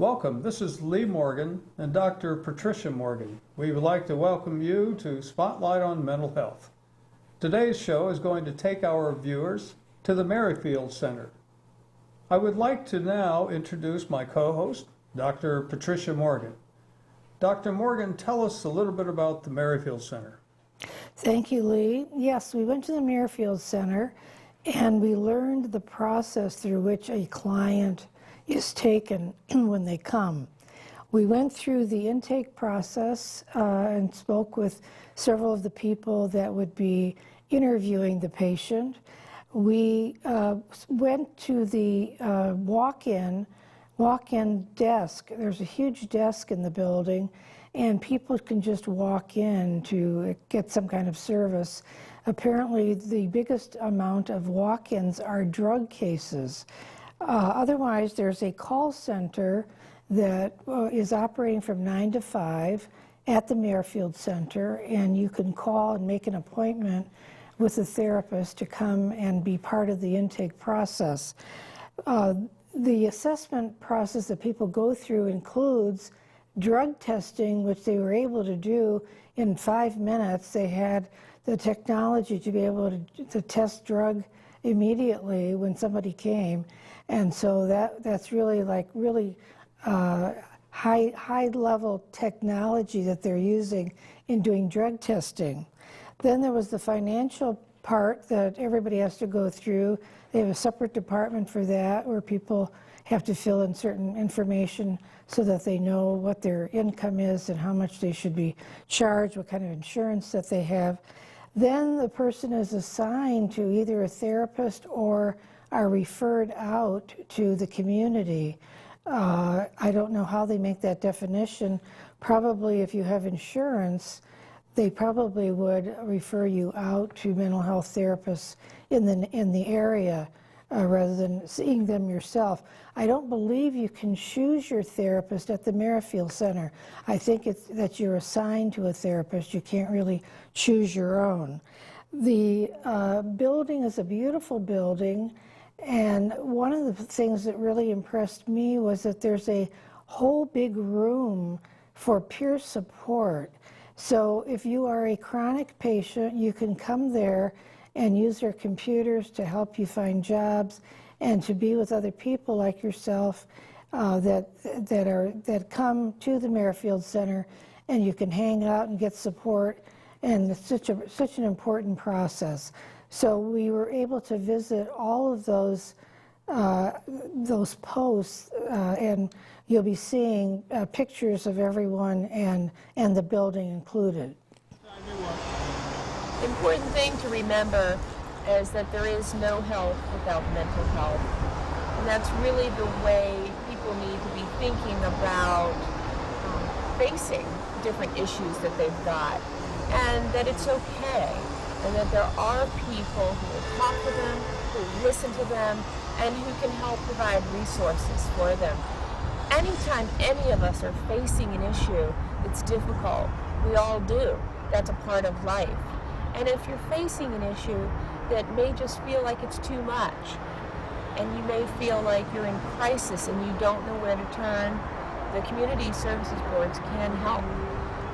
Welcome. This is Lee Morgan and Dr. Patricia Morgan. We would like to welcome you to Spotlight on Mental Health. Today's show is going to take our viewers to the Merriifield Center. I would like to now introduce my co-host, Dr. Patricia Morgan. Dr. Morgan, tell us a little bit about the Merriifield Center. Thank you, Lee. Yes, we went to the Merriifield Center and we learned the process through which a client is taken when they come. We went through the intake process and spoke with several of the people that would be interviewing the patient. We went to the walk-in desk. There's a huge desk in the building, and people can just walk in to get some kind of service. Apparently, the biggest amount of walk-ins are drug cases. Otherwise, there's a call center that is operating from 9 to 5 at the Merriifield Center, and you can call and make an appointment with a therapist to come and be part of the intake process. The assessment process that people go through includes drug testing, which they were able to do in 5 minutes. They had the technology to be able to test drug immediately when somebody came. And so that's really high level technology that they're using in doing drug testing. Then there was the financial part that everybody has to go through. They have a separate department for that where people have to fill in certain information so that they know what their income is and how much they should be charged, what kind of insurance that they have. Then the person is assigned to either a therapist or are referred out to the community. I don't know how they make that definition. Probably if you have insurance, they probably would refer you out to mental health therapists in the area rather than seeing them yourself. I don't believe you can choose your therapist at the Merriifield Center. I think it's that you're assigned to a therapist. You can't really choose your own. The building is a beautiful building, and one of the things that really impressed me was that there's a whole big room for peer support. So if you are a chronic patient, you can come there and use their computers to help you find jobs and to be with other people like yourself that come to the Merriifield Center, and you can hang out and get support, and it's such an important process. So we were able to visit all of those posts, and you'll be seeing pictures of everyone and the building included. The important thing to remember is that there is no health without mental health. And that's really the way people need to be thinking about facing different issues that they've got. And that it's okay. And that there are people who will talk to them, who listen to them, and who can help provide resources for them. Anytime any of us are facing an issue that's difficult, we all do. That's a part of life. And if you're facing an issue that may just feel like it's too much, and you may feel like you're in crisis and you don't know where to turn, the community services boards can help.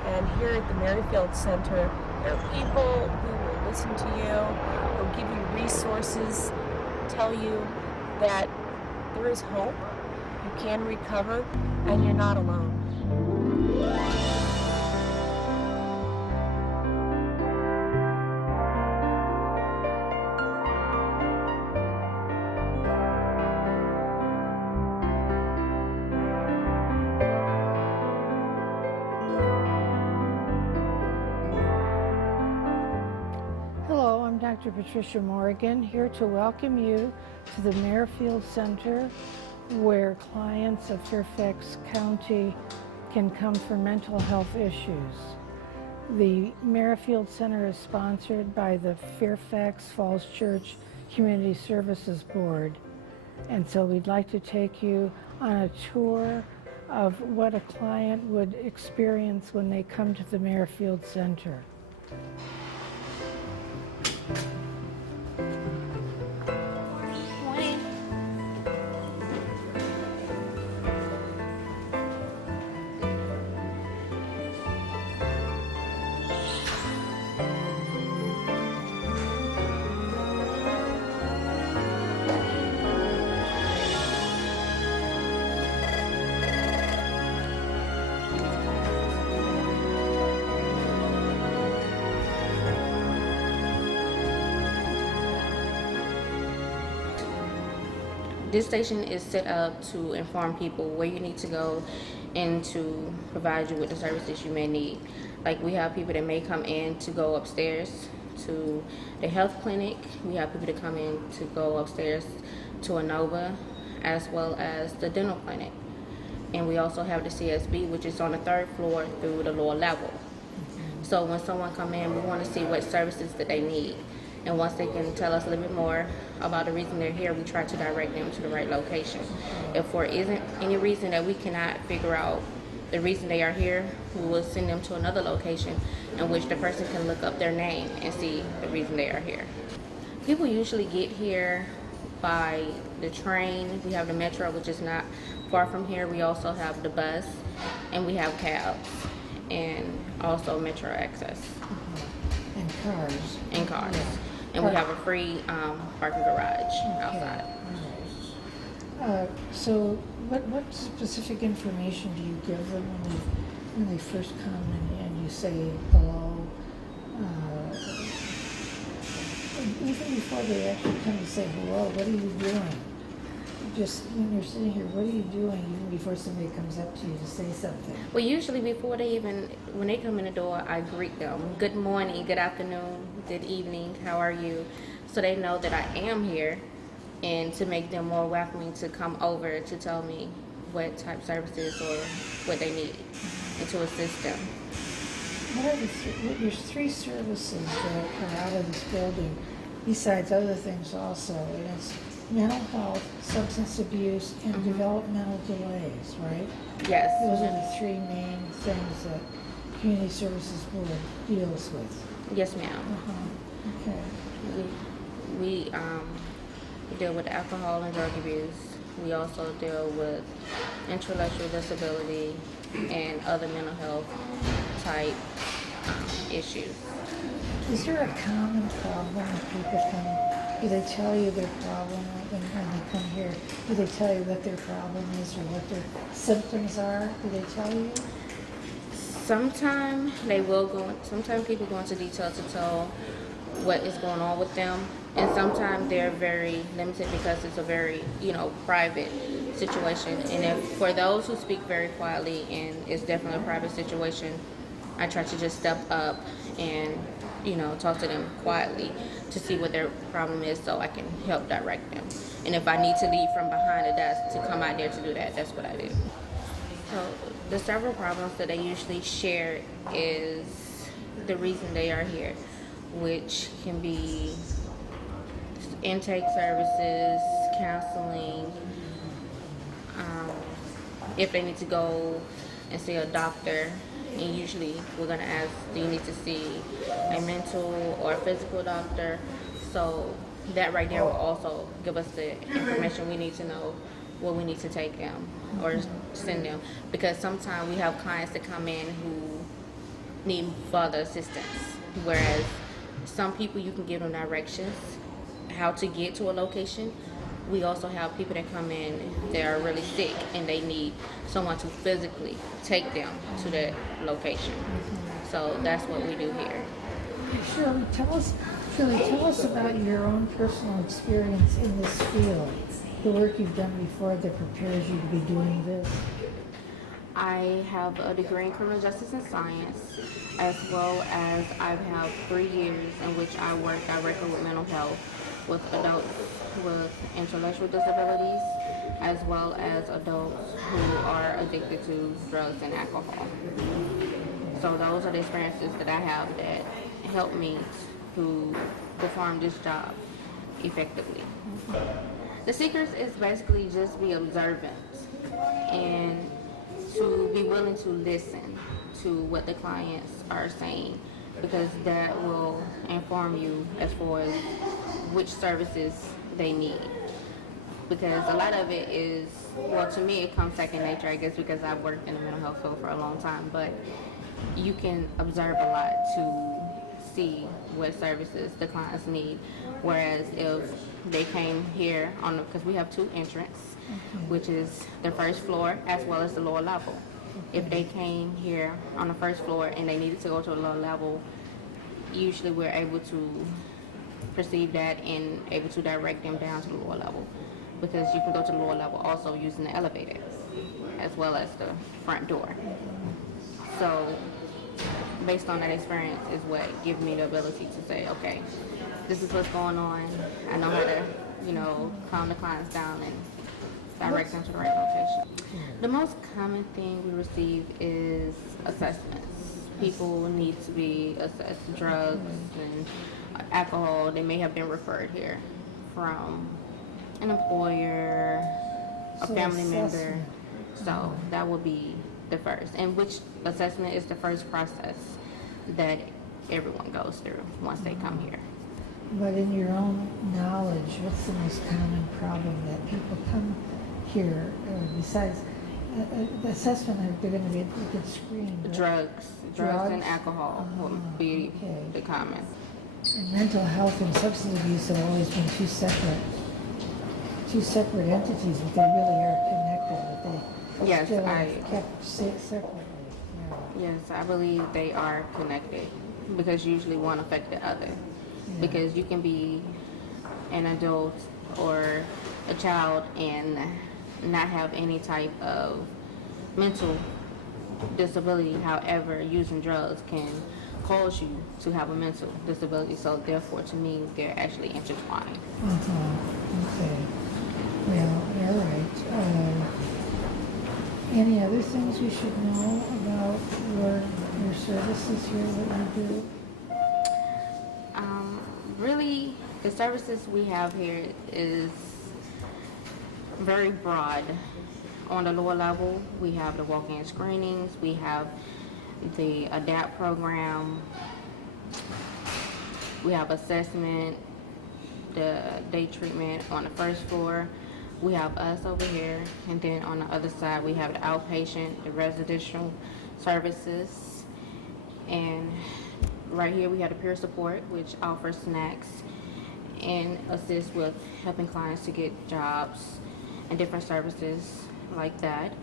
And here at the Merriifield Center, there are people who will listen to you, will give you resources, tell you that there is hope, you can recover, and you're not alone. Dr. Patricia Morgan, here to welcome you to the Merriifield Center, where clients of Fairfax County can come for mental health issues. The Merriifield Center is sponsored by the Fairfax Falls Church Community Services Board, and so we'd like to take you on a tour of what a client would experience when they come to the Merriifield Center. This station is set up to inform people where you need to go and to provide you with the services you may need. Like, we have people that may come in to go upstairs to the health clinic. We have people that come in to go upstairs to a Nova, as well as the dental clinic. And we also have the CSB, which is on the 3rd floor through the lower level. So when someone come in, we want to see what services that they need. And once they can tell us a little bit more about the reason they're here, we try to direct them to the right location. If there isn't any reason that we cannot figure out the reason they are here, we will send them to another location in which the person can look up their name and see the reason they are here. People usually get here by the train. We have the metro, which is not far from here. We also have the bus, and we have cabs, and also metro access. And cars. And cars. And we have a free parking garage outside. So what specific information do you give them when they first come and you say hello? Even before they actually come to say hello, what are you doing? Just when you're sitting here, what are you doing even before somebody comes up to you to say something? Well, usually before when they come in the door, I greet them. Good morning, good afternoon, good evening, how are you? So they know that I am here, and to make them more welcoming to come over to tell me what type of services or what they need and to assist them. What are there's 3 services that are out of this building, besides other things also, and it's mental health, substance abuse, and developmental delays, right? Yes. Those are the 3 main things that Community Services Board deals with. Yes, ma'am. Okay. We deal with alcohol and drug abuse. We also deal with intellectual disability and other mental health type issues. Is there a common problem when people come? Do they tell you their problem when they come here? Do they tell you what their problem is or what their symptoms are? Do they tell you? Sometimes they will go. Sometimes people go into detail to tell what is going on with them, and sometimes they're very limited because it's a very private situation. And if for those who speak very quietly and it's definitely a private situation, I try to just step up and talk to them quietly to see what their problem is so I can help direct them. And if I need to leave from behind the desk to come out there to do that, that's what I do. So the several problems that they usually share is the reason they are here, which can be intake services, counseling, if they need to go and see a doctor. And usually we're going to ask, do you need to see a mental or a physical doctor? So that right there will also give us the information we need to know where we need to take them or send them. Because sometimes we have clients that come in who need further assistance, whereas some people you can give them directions how to get to a location. We also have people that come in that are really sick and they need someone to physically take them to that location. So that's what we do here. Shirley, tell us about your own personal experience in this field, the work you've done before that prepares you to be doing this. I have a degree in criminal justice and science, as well as I have 3 years in which I work directly with mental health, with adults with intellectual disabilities, as well as adults who are addicted to drugs and alcohol. So those are the experiences that I have that help me to perform this job effectively. The secret is basically just be observant and to be willing to listen to what the clients are saying, because that will inform you as far as which services they need. Because a lot of it is, well, to me it comes second nature, I guess, because I've worked in the mental health field for a long time, but you can observe a lot to see what services the clients need. Whereas if they came here because we have 2 entrants, which is the first floor as well as the lower level. If they came here on the first floor and they needed to go to a lower level, usually we're able to perceive that and able to direct them down to the lower level. because you can go to the lower level also using the elevator as well as the front door. So based on that experience is what gives me the ability to say, okay, this is what's going on. I know how to, calm the clients down and direct them to the right location. The most common thing we receive is assessments. People need to be assessed drugs and alcohol. They may have been referred here from an employer, a So family member. assessment. So that would be the first. And which assessment is the first process that everyone goes through once they come here. But in your own knowledge, what's the most common problem that people come here, besides the assessment, they're going to be a good screen? Right? Drugs and alcohol would be okay. the common. And mental health and substance abuse have always been two separate entities, but they really are connected. But they Yes, still are I- kept separately. Yeah. Yes, I believe they are connected because usually one affects the other. Because you can be an adult or a child and not have any type of mental disability. However, using drugs can cause you to have a mental disability. So therefore, to me, they're actually intertwined. Okay. Well, all right. Any other things we should know about your services here that you do? Really, the services we have here is very broad. On the lower level, we have the walk-in screenings, we have the ADAPT program, we have assessment, the day treatment on the first floor. We have us over here, and then on the other side, we have the outpatient, the residential services, and right here we have the peer support, which offers snacks and assists with helping clients to get jobs and different services like that.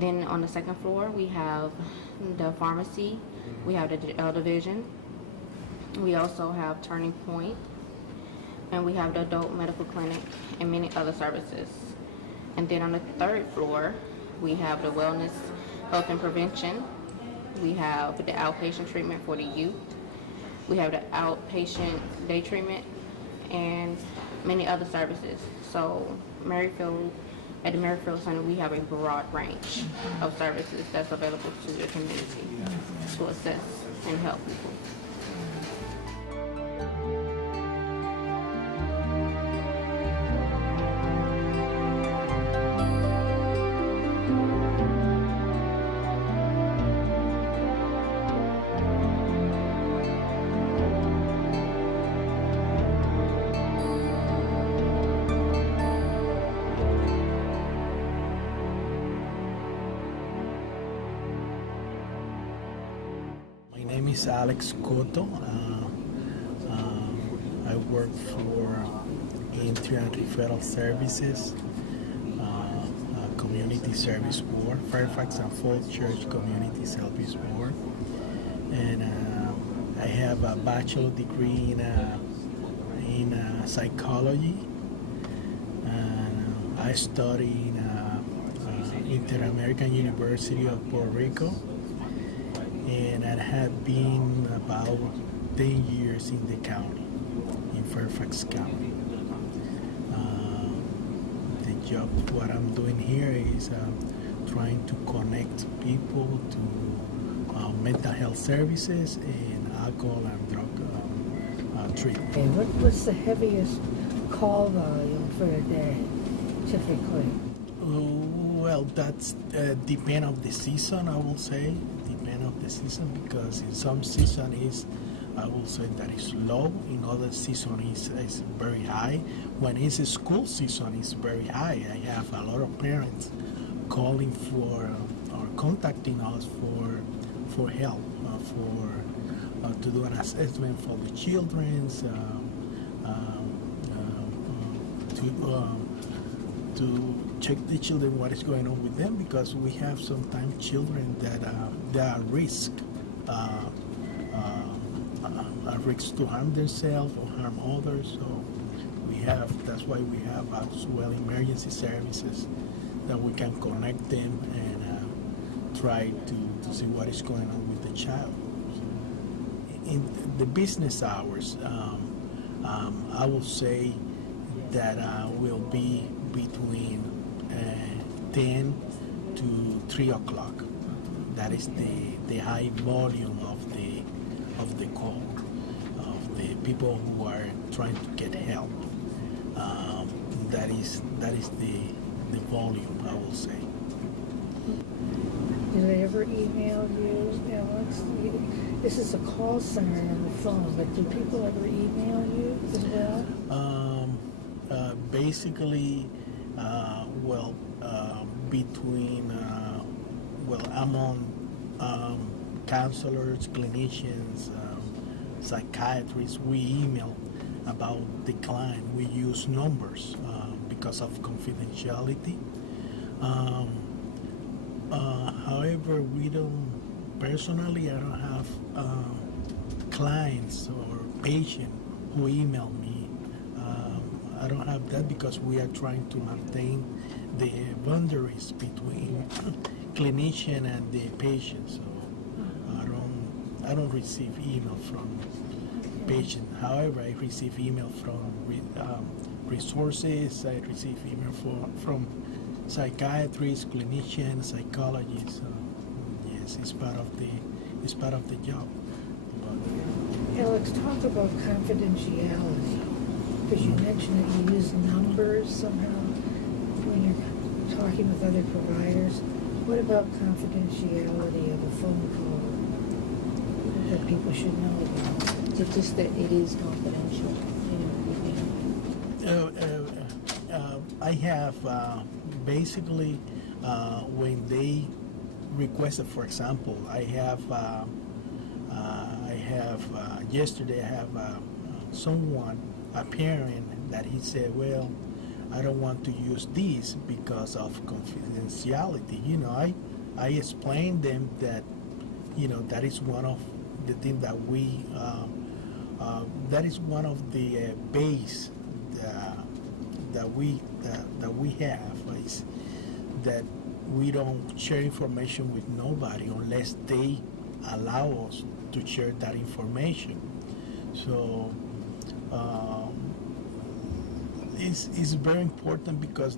Then on the second floor, we have the pharmacy, we have the L division, we also have Turning Point, and we have the adult medical clinic and many other services. And then on the third floor, we have the wellness, health and prevention. We have the outpatient treatment for the youth. We have the outpatient day treatment and many other services. So at the Merriifield Center, we have a broad range of services that's available to the community to assess and help people. My name is Alex Cotto. I work for Entry and Referral Services, Community Service Board, Fairfax and Falls Church Community Service Board. And I have a bachelor degree in psychology. And I study in Inter-American University of Puerto Rico. And I have been about 10 years in the county, in Fairfax County. The job, what I'm doing here is trying to connect people to mental health services and alcohol and drug treatment. Okay, what's the heaviest call volume for a day, typically? Well, that's depend of the season, I will say. Depend of the season, because in some season is, I will say that is low. In other season is very high. When it's a school season, it's very high. I have a lot of parents calling for or contacting us for help, to do an assessment for the children's, to check the children what is going on with them, because we have sometimes children that they are at risk to harm themselves or harm others. So we that's why we have as well emergency services that we can connect them and try to see what is going on with the child. In the business hours, I will say that will be between 10 to 3 o'clock. That is the high volume of the call, of the people who are trying to get help. That is the volume, I will say. Did I ever email you, Alex? This is a call center on the phone, but do people ever email you as well? Basically, between, I'm on counselors, clinicians, psychiatrists. We email about the client. We use numbers because of confidentiality. However, we don't, personally, I don't have clients or patients who email me. I don't have that because we are trying to maintain the boundaries between clinician and the patient. So I don't receive email from patient. However, I receive email from resources. I receive email from psychiatrists, clinicians, psychologists. Yes, it's part of the job. Alex, talk about confidentiality, because you mentioned that you use numbers somehow when you're talking with other providers. What about confidentiality of a phone call that people should know about? It's just that it is confidential, I have basically when they requested, for example, yesterday I have someone, a parent, that he said, well, I don't want to use this because of confidentiality. I explained them that, that is one of the things that we, that is one of the base that we have, is that we don't share information with nobody unless they allow us to share that information. So it's very important because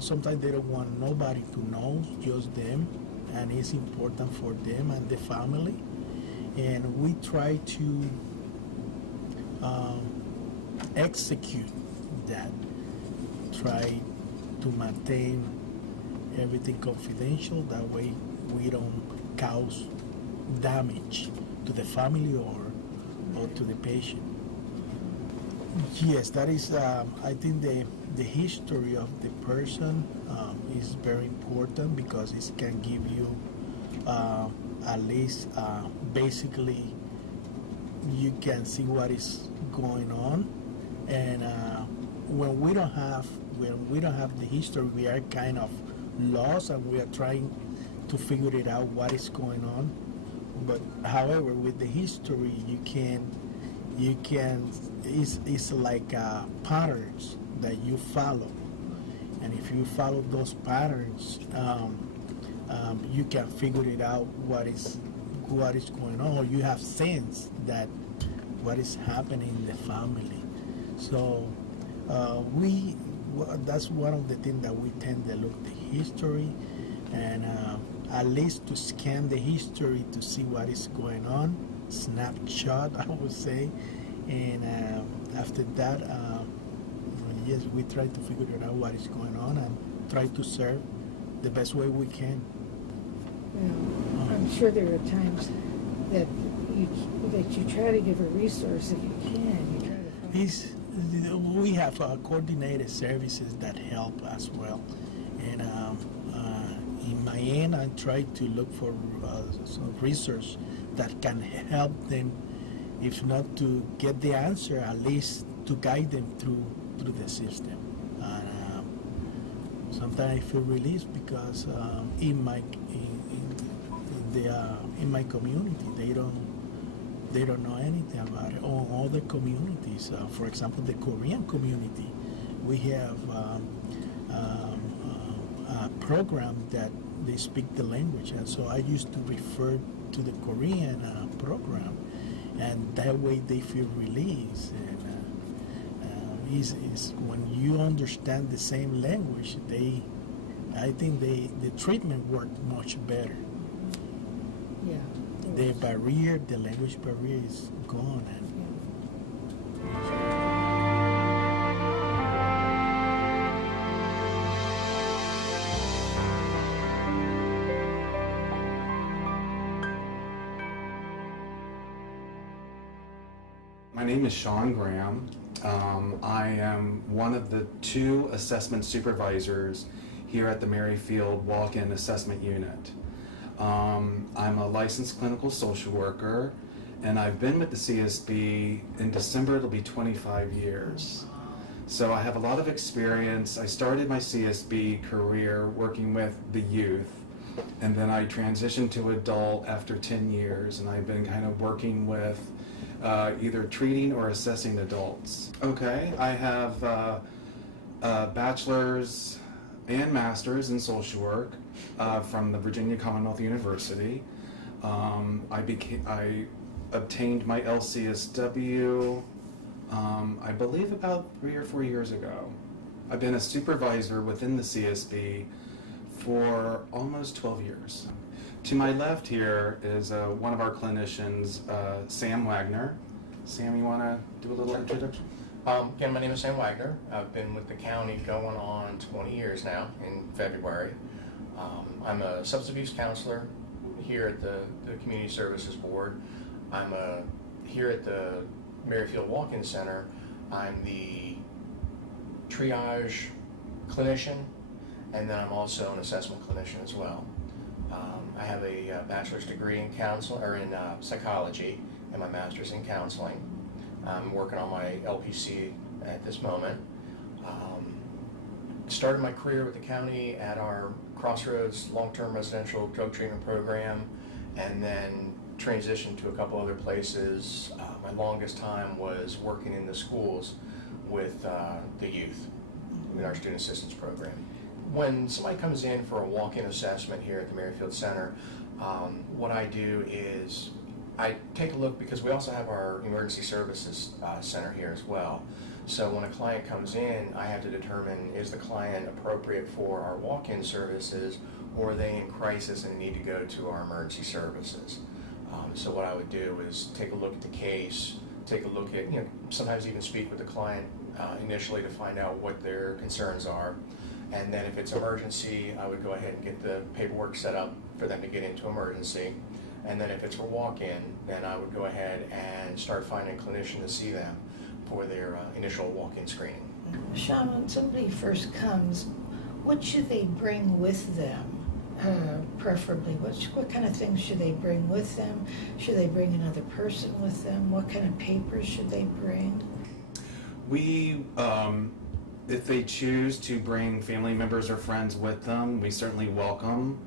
sometimes they don't want nobody to know, just them, and it's important for them and the family. And we try to execute that, try to maintain everything confidential. That way we don't cause damage to the family or to the patient. Yes, that is, I think the history of the person is very important because it can give you at least basically you can see what is going on. And when we don't have the history, we are kind of lost and we are trying to figure it out what is going on. But however, with the history, you can it's like patterns that you follow, and if you follow those patterns, you can figure it out what is going on, or you have sense that what is happening in the family. So that's one of the things that we tend to look the history, and at least to scan the history to see what is going on, snapshot, I would say, and after that, yes, we try to figure out what is going on and try to serve the best way we can. Well, I'm sure there are times that you try to give a resource if you can. You try to find We have coordinated services that help as well, and in my end, I try to look for some research that can help them, if not to get the answer, at least to guide them through the system. And sometimes I feel relieved because in my community, They don't know anything about it. Or other communities, for example, the Korean community, we have a program that they speak the language, and so I used to refer to the Korean program, and that way they feel released. And is when you understand the same language, I think the treatment worked much better. Yeah. The barrier, the language barrier is gone. And my name is Sean Graham. I am one of the 2 assessment supervisors here at the Merriifield Walk-In Assessment Unit. I'm a licensed clinical social worker, and I've been with the CSB. In December, it'll be 25 years. So I have a lot of experience. I started my CSB career working with the youth, and then I transitioned to adult after 10 years, and I've been kind of working with either treating or assessing adults. Okay, I have a bachelor's and master's in social work from the Virginia Commonwealth University. I obtained my LCSW, I believe about 3 or 4 years ago. I've been a supervisor within the CSB for almost 12 years. To my left here is one of our clinicians, Sam Wagner. Sam, you want to do a little introduction? Again, my name is Sam Wagner. I've been with the county going on 20 years now in February. I'm a substance abuse counselor here at the Community Services Board. I'm here at the Merriifield Walk-In Center. I'm the triage clinician, and then I'm also an assessment clinician as well. I have a bachelor's degree in psychology and my master's in counseling. I'm working on my LPC at this moment. Started my career with the county at our Crossroads long-term residential drug treatment program, and then transitioned to a couple other places. My longest time was working in the schools with the youth in our student assistance program. When somebody comes in for a walk-in assessment here at the Merriifield Center, what I do is I take a look, because we also have our emergency services center here as well. So when a client comes in, I have to determine, is the client appropriate for our walk-in services, or are they in crisis and need to go to our emergency services? So what I would do is take a look at the case, take a look at, sometimes even speak with the client initially to find out what their concerns are. And then if it's emergency, I would go ahead and get the paperwork set up for them to get into emergency. And then if it's for walk-in, then I would go ahead and start finding a clinician to see them for their initial walk-in screening. Sean, when somebody first comes, what should they bring with them, preferably? What kind of things should they bring with them? Should they bring another person with them? What kind of papers should they bring? We, if they choose to bring family members or friends with them, we certainly welcome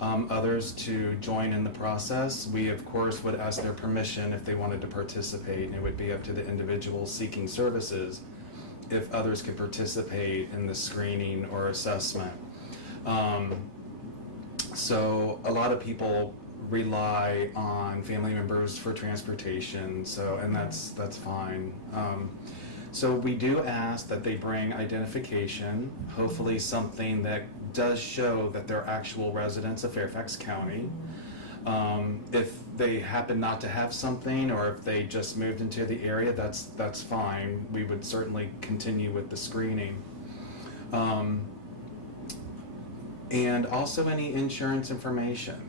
others to join in the process. We, of course, would ask their permission if they wanted to participate, and it would be up to the individual seeking services if others could participate in the screening or assessment. So a lot of people rely on family members for transportation, and that's fine. So we do ask that they bring identification, hopefully something that does show that they're actual residents of Fairfax County. If they happen not to have something, or if they just moved into the area, that's fine. We would certainly continue with the screening. And also any insurance information.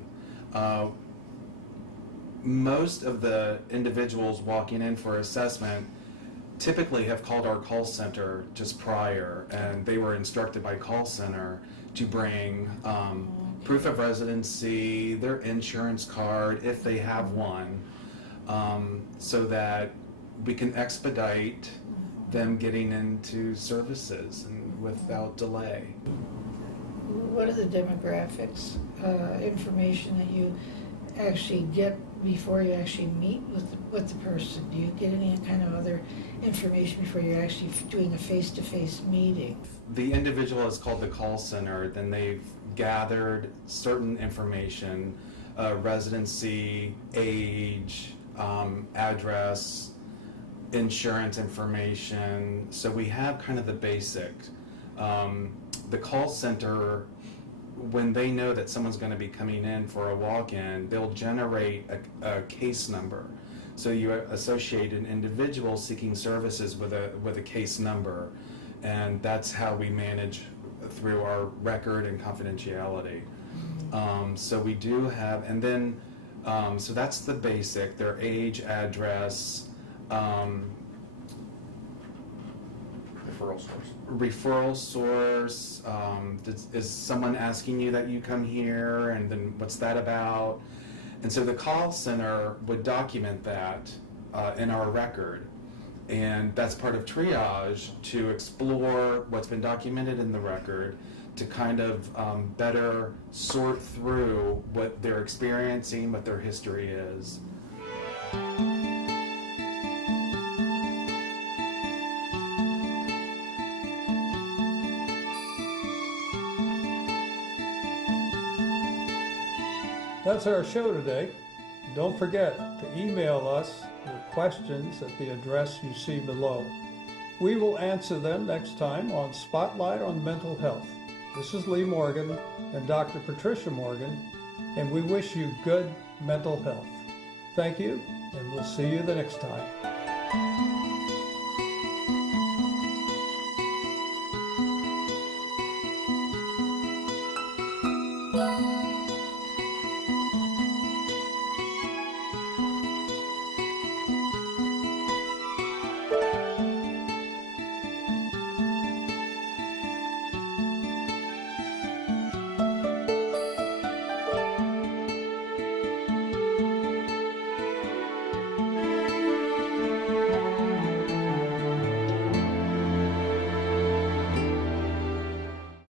Most of the individuals walking in for assessment typically have called our call center just prior, and they were instructed by call center to bring proof of residency, their insurance card if they have one, so that we can expedite them getting into services and without delay. What are the demographics, information that you actually get before you actually meet with the person? Do you get any kind of other information before you're actually doing a face-to-face meeting? The individual is called the call center, then they've gathered certain information, residency, age, address, insurance information. So we have kind of the basic. The call center, when they know that someone's going to be coming in for a walk-in, they'll generate a case number. So you associate an individual seeking services with a case number, and that's how we manage through our record and confidentiality. So we do have, and then so that's the basic: their age, address, referral source. Is someone asking you that you come here, and then what's that about? And so the call center would document that in our record, and that's part of triage to explore what's been documented in the record, to kind of better sort through what they're experiencing, what their history is. That's our show today. Don't forget to email us your questions at the address you see below. We will answer them next time on Spotlight on Mental Health. This is Lee Morgan and Dr. Patricia Morgan, and we wish you good mental health. Thank you, and we'll see you the next time.